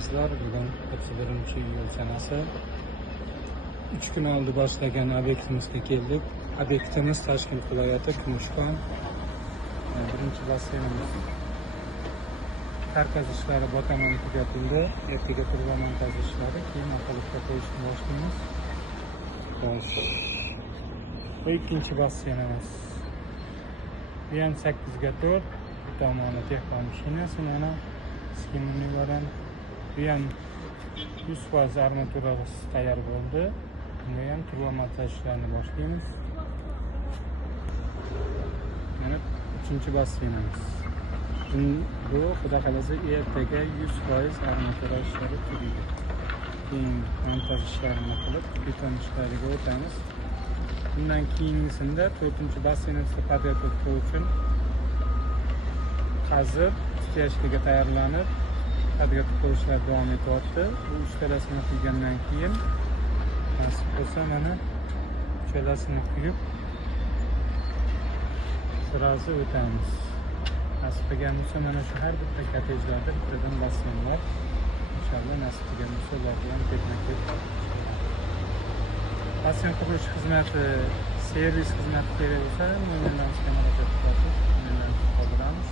aziizlar, bugun 31-iyul sanasi 3 kun oldi boshlagan obyektimizga keldik. Obyektimiz Toshkent viloyati Kumushkon. Birinchi basseynimiz karkaz ishlari batamon tugatildi. Ertaga turba montaj ishlari, keyin orqalikka qo'yishni boshlaymiz. Bu ikkinchi basseynimiz. Bu ham 8x4 tomoni texnik mashinasi, mana skinni bilan. Bu ham 100% armaturasi tayyor bo'ldi. Bunda ham turba montaj ishlarini boshlaymiz. Mana uchinchi basseynimiz. Bu xudo xolasa ertaga 100% armatura ishlari tugaydi. Keyin montaj ishlarini qilib, beton ishlariga o'tamiz. Bundan keyingisida 4-basseynimizga podgotовка uchun qazib, tiklashga tayyorlanib, podgotовка ishlari davom etyapti. Bu uchtalasini qilgandan keyin nasib bo'lsa mana uchalasini quyib sirasi o'tamiz. Nasib qilgan bo'lsa mana shu har bitta kottejlarda bittadan basseyn bor. Inshaalloh nasib qilgan bo'lsa ular bilan ketma-ket basseyn qurilish xizmati, servis xizmati kerak bo'lsa, mendan murojaat qilasiz, mendan qoldiramiz.